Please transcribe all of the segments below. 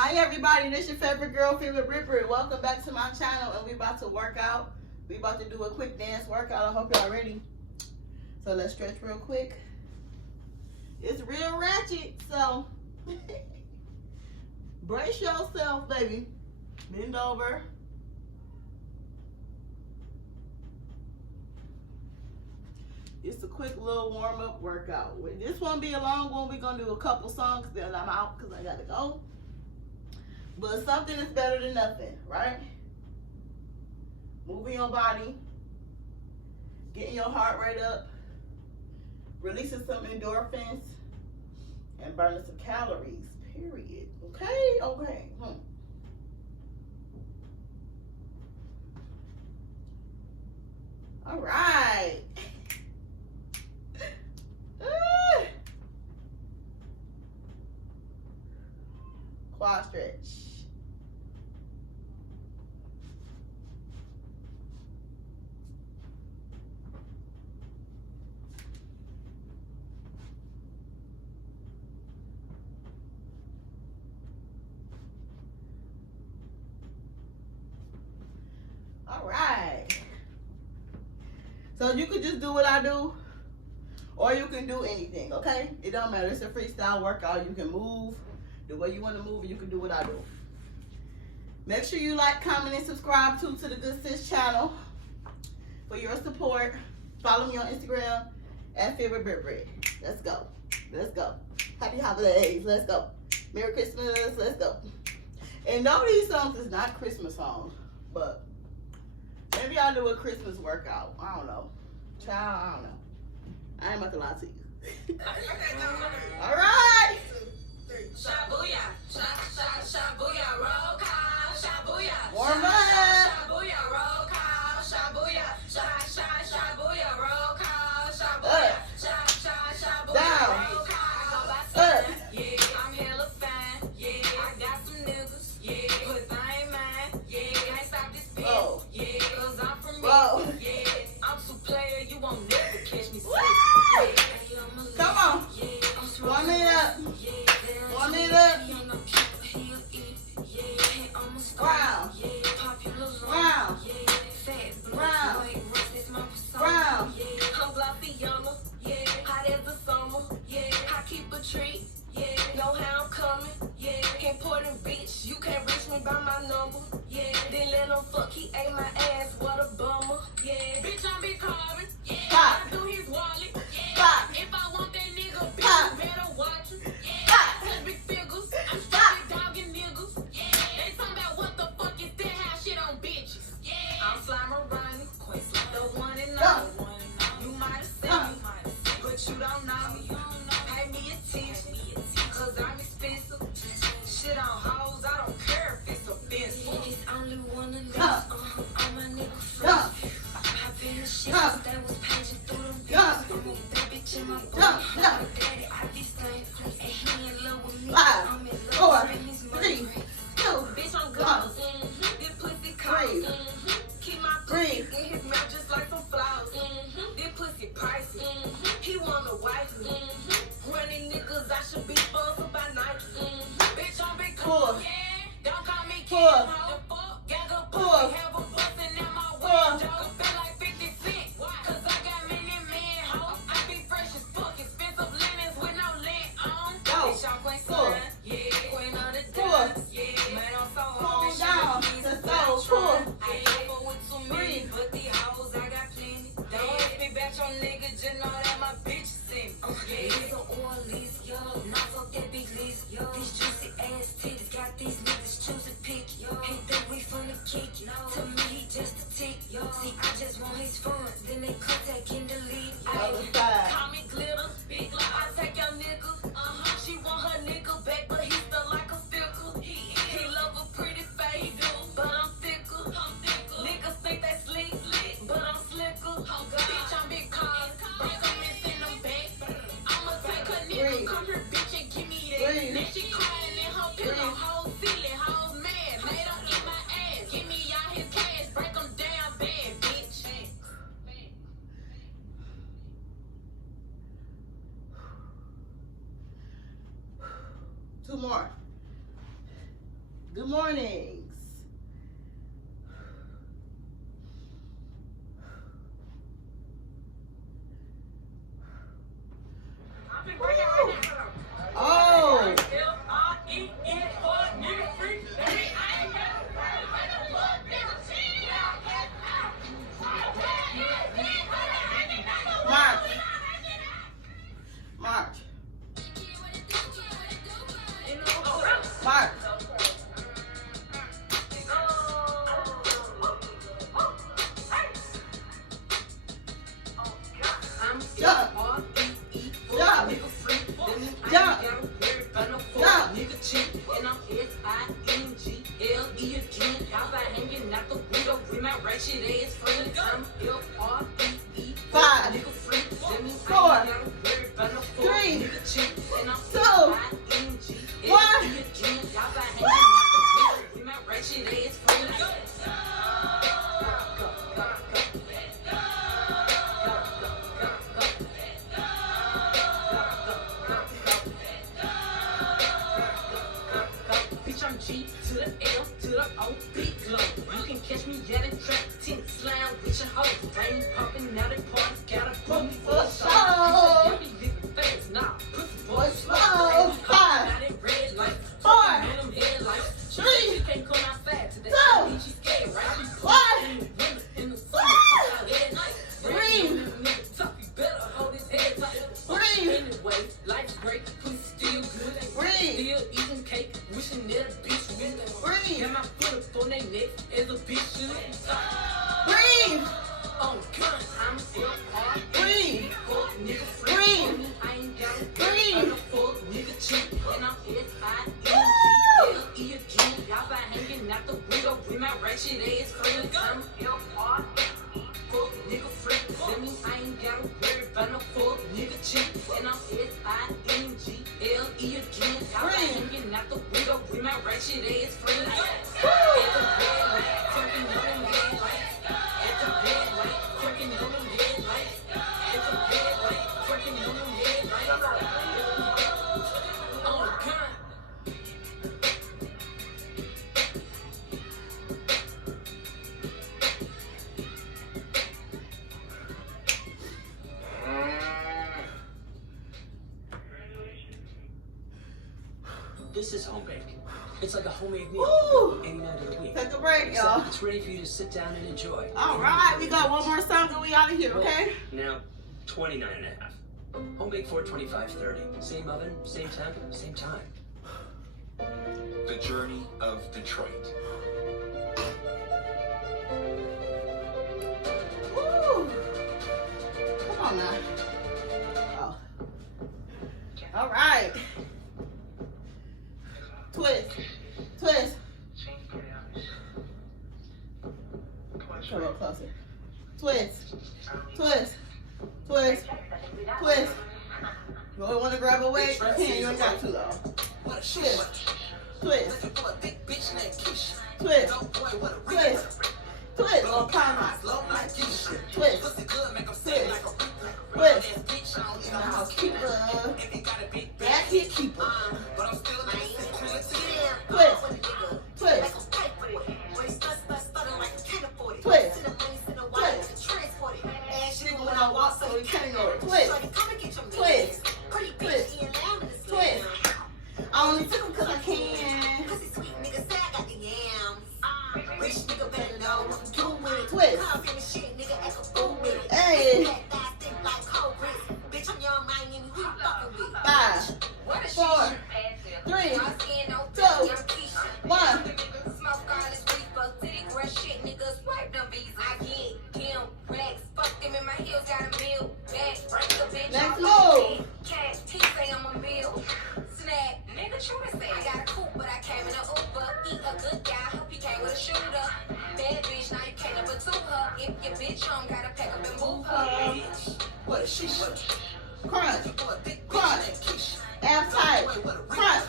Hi everybody, this your favorite girl, favorite Ripper. Welcome back to my channel, and we about to work out. We about to do a quick dance workout. I hope y'all ready. So let's stretch real quick. It's real ratchet, so brace yourself, baby. Bend over. It's a quick little warm-up workout. This won't be a long one. We're gonna do a couple songs, then I'm out because I gotta go. But something is better than nothing, right? Moving your body, getting your heart rate up, releasing some endorphins, and burning some calories, period. Okay? Okay. All right. Quad stretch. All right. So you could just do what I do, or you can do anything, okay? It don't matter. It's a freestyle workout. You can move the way you want to move, and you can do what I do. Make sure you like, comment, and subscribe to the Good Sis channel for your support. Follow me on Instagram at Favorite Bread. Let's go. Let's go. Happy holidays. Let's go. Merry Christmas. Let's go. And no, these songs is not Christmas songs, but maybe I'll do a Christmas workout. I don't know. Child, I don't know. I ain't about to lie to you. All right. Shabuya, shabuya, roll call, shabuya. Warm up. Shabuya, roll call, shabuya, shabuya, roll call, shabuya, shabuya, roll call. Up. Yeah, I'm hella fine. Yeah, I got some niggas. Yeah, but I ain't mine. Yeah, can't stop this bitch. Oh. Yeah, cause I'm from me. Whoa. Yeah, I'm too player. You won't never catch me. Come on. Warm it up. Warm it up. Brown. Brown. Brown. Brown. I'm Glafiana. Yeah, hot as the summer. Yeah, I keep a treat. Yeah, know how I'm coming. Yeah, important bitch. You can't reach me by my number. Yeah, then let him fuck. He ate my ass. What a bummer. Yeah, bitch, I'm big Carvin. Yeah, Pop. I do his wallet. Yeah, Pop. if I want that nigga, bitch, Pop. you better watch him. Yeah, Pop. touch big figures. I'm Pop. straight dogging niggas. Yeah, they talking about what the fuck is that? How shit on bitches. Yeah, I'm slime Ronnie. The one and only. You might have seen me, but you don't know me. Pay me attention, cause I'm expensive. Shit on hoes, I don't care if it's offensive. It's only one of them. All my niggas friends. I've been the shit since they was paging through them bills. That bitch in my book. Daddy, I be slaying. And he in love with me. I'm in love with his money. Bitch, I'm good. This pussy cold. Keep my pussy in his mouth just like some flowers. This pussy pricey. He wanna wife me. Running niggas, I should be sponsored by Nike. Bitch, I'm big cool. Yeah, don't call me Kim. The fuck, gang up pussy, have a bustin' in my window. Feel like 50 Cent, cause I got many men, ho. I be fresh as fuck, expensive linens with no lint on. Bitch, I'm Queen Sun, yeah, queen of the dance. Yeah, man, I'm so home. Down. Let's go. Cool. I ain't fuck with too many, but these hoes I got plenty. Don't ask me about your nigga, just know that my bitch sent me. Yeah, it's an oil list, yo. Knock up that big list, yo. These juicy ass titties got these niggas choosing pick, yo. He Good mornings. Oh. March. March. Jump. Jump. Jump. Jump. And I'm S-I-N-G-L-E again. Y'all by hanging out the window with my ratchet ass friends. I'm L-R-E-E. 5, Nigga free. 4, 3, 2, 1. Bitch, I'm G to the L to the O, big glow. You can catch me at a track, 10 slime with your hoe. Rain popping out at party, got a booty for a show. You be living fast, nah, pussy boy slow. 5, 4, 3, You can't come outside today. 2, She scared, right? 1. In the summer, head night. Breathe. Nigga tough, you better hold his head tight. Breathe. Anyway, life's great, pussy still good. Breathe. Still eating cake, wishing that a bitch would. Breathe. Got my foot up on their neck as a bitch should. Breathe. On gun, I'm L-R-E. Breathe. Fuck nigga free. Breathe. I ain't got a Breathe. fuck nigga cheap. And I'm S-I-N-G-L-E again. Y'all by hanging out the window with my ratchet ass friends. I'm L-R-E. Fuck nigga free. That means I ain't got to worry about no fuck nigga cheap. And I'm S-I-N-G-L-E again. Y'all by hanging out the window with my ratchet ass friends. This is home bake. It's like a homemade meal. Woo. Any night of the week. Take a break, y'all. It's ready for you to sit down and enjoy. All right, we got one more song and we out of here, okay? Now, 29 and a half. Home bake for 25:30. Same oven, same temp, same time. The Journey of Detroit. Woo. Come on now. Oh. All right. Twist. Twist. Come up closer. Twist. Twist. Twist. Twist. You only want to grab a weight? You can. You ain't got to though. Twist. Twist. Twist. Twist. Twist. On time. Twist. Twist. Twist. Housekeeper. Back hit keeper. Twist. Twist. Twist. When I walk, so we can't go. Twist. Twist. Twist. Twist. I only took them because I can. Twist. Hey. 5, 4, 3, 2, 1. Let's move. I got a coupe, but I came in a Uber. Eat a good guy, hope he came with a shooter. Bad bitch, now you can't never to her. If your bitch home, gotta pack up and move her. What is she? Crunch. Crunch. App tight. Crunch.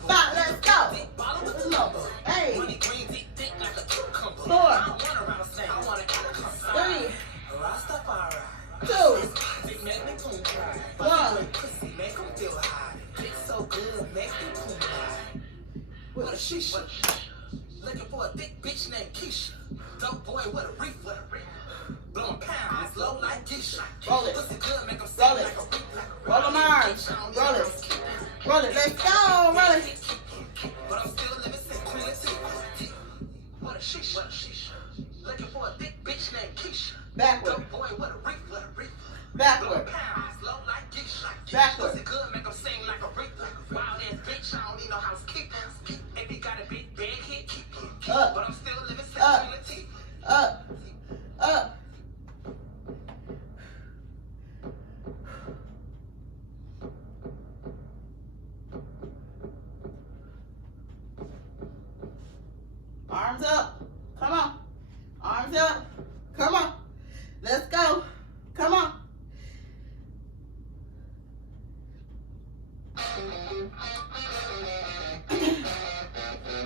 5, let's go. Let's go. Hey. 4, 3, 2, 1. What a shisha. Looking for a thick bitch named Keisha. Dope boy, what a reef. Blowing pounds, low like Keisha. Roll it. Pussy good, make 'em Roll sing it. like a reef. Roll them arms. Roll it. Roll it. Let's go. Roll it. But I'm still living since Queen Latifah. What a shisha. Looking for a thick bitch named Keisha. Backward. Dope boy, what a reef. Backward. Pounds, low like Keisha. Backward. Pussy good, make 'em sing like a reef. Wild ass bitch, I don't need no housekeeper. If he got a big bag hit, Up. but I'm still living since Up. Queen Latifah. Up. Up. Arms up. Come on. Arms up. Come on. Let's go. Come on.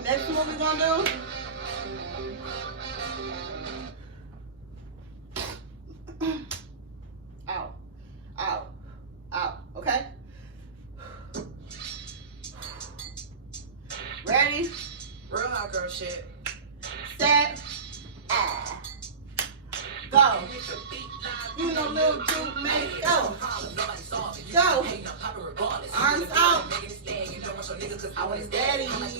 Next one we're gonna do. Out. Out. Out. Okay? Ready? Real hot girl shit. Set. Go. You know, little juke, man. Go. Go. Arms out. I want his daddy. I gotta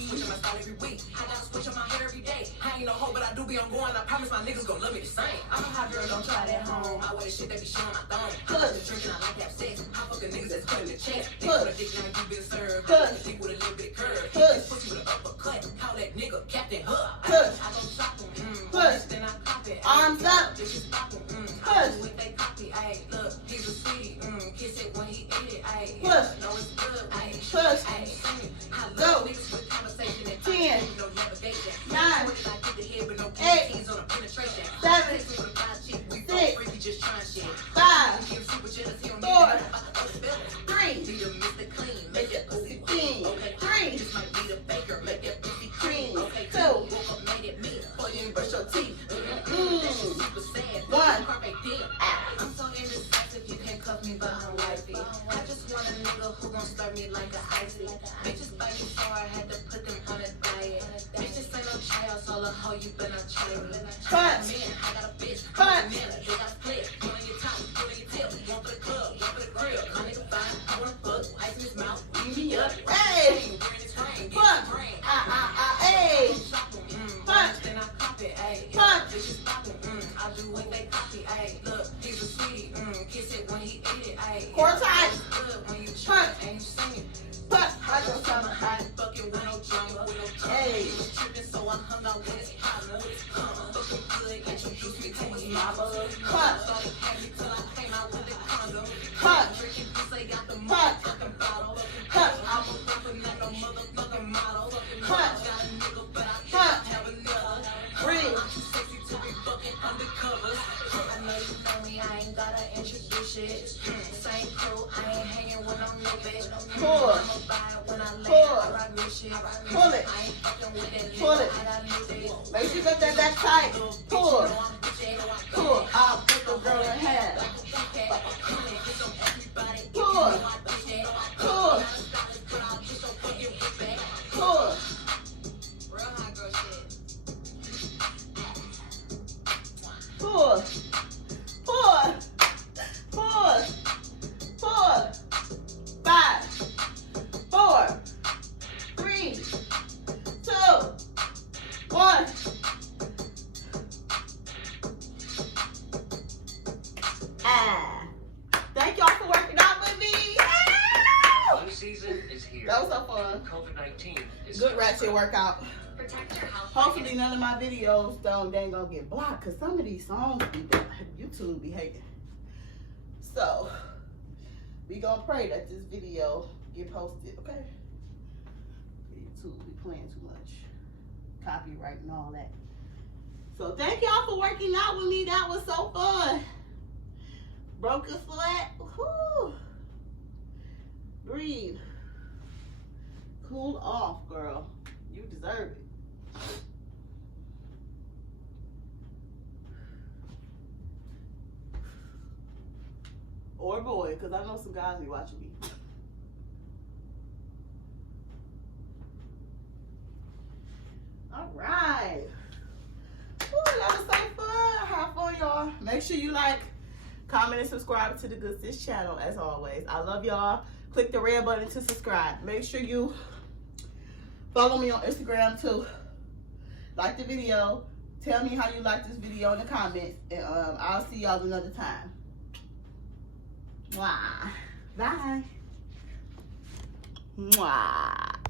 switch on my hair every day. I ain't no hoe, but I do be on going. I promise my niggas gon' love me the same. I'm a hot girl, don't try that home. I wear the shit that be showing my thumb. I like to drink and I like to have sex. I fucking niggas that's cutting the check. Niggas with a dick now you been served. I like a dick with a little bit of curve. This pussy with an uppercut. Call that nigga Captain Hook. I go shop him. Then I pop it. Arms up. This is poppin'. Push. With they copy. Ayy, look, he's a sweetie. Kiss it when he eat it. Ayy, Push. know it's good. Ayy, Push. ayy, sing it. I Go. love niggas with conversation and 10, no navigation. 9, 8, 8, 7, 6, 6, 5, 4, 3, make that pussy clean. Okay, 3, this might be the baker, make that pussy clean. Okay, 2, woke up, made it meal. Boy, you ain't brush your teeth. Super sad. 1. Perfect deal. I'm so indecisive, you can't cuff me, but I'm wifey. I just want a nigga who gon' stir me like a icy. Bitches bite me so I had to put them on a diet. Bitches ain't no child, so a hoe, you better try me. Cut. Man, I got a bitch. Cut. They got split. One on your top, one on your tip. One for the club, one for the grill. My nigga fine, I wanna fuck. Ice in his mouth, beat me up. Hey. Fuck. Hey. Fuck. Then I pop it, ayy. Fuck. Bitches poppin', I do what they copy, ayy. Look, he's a sweetie, kiss it when he eat it, ayy. Core tight. Good when you Fuck. and you sing it. Fuck. I go I'm summer high. fucking with no drama, with no drama. Hey. He was tripping, so I hung out with his partner. Fucking good, introduced me to his mama. Fuck. So he had me till I came out with the condom. Fuck. Drinking Douce out the Fuck. motherfucking bottle. Fuck. I was rapping like no motherfucking model. Fuck. Got a nigga, but I Fuck. can't have another. Breathe. I'm too sexy to be fucking undercover. I know you know me, I ain't gotta introduce shit. Same crew, I ain't hanging with no nigga. Pull. I'ma buy it when I land. Pull. I rock new shit. Pull it. I ain't fucking with that nigga. Pull it. I got new dick. Make sure you got that back tight. Pull. Pull. I'll put the girl in half. Pull. Pull. Pull. Real hot girl shit. Pull. Pull. Pull. Pull. 5, 4, 3, 2, 1. Thank y'all for working out with me. Flu season is here. That was so fun. COVID-19 is Good ratchet workout. Protect your health. Hopefully none of my videos they ain't gonna get blocked, because some of these songs YouTube be hating. So we gonna pray that this video get posted, okay? YouTube be playing too much. Copyright and all that. So thank y'all for working out with me. That was so fun. Broke a sweat. Whew. Breathe. Cool off, girl. You deserve it. Or boy, because I know some guys be watching me. All right. Ooh, that was so fun. Have fun, y'all. Make sure you like, comment, and subscribe to the Good Sis channel as always. I love y'all. Click the red button to subscribe. Make sure you follow me on Instagram too. Like the video. Tell me how you like this video in the comments. And I'll see y'all another time. Mwah. Bye. Mwah.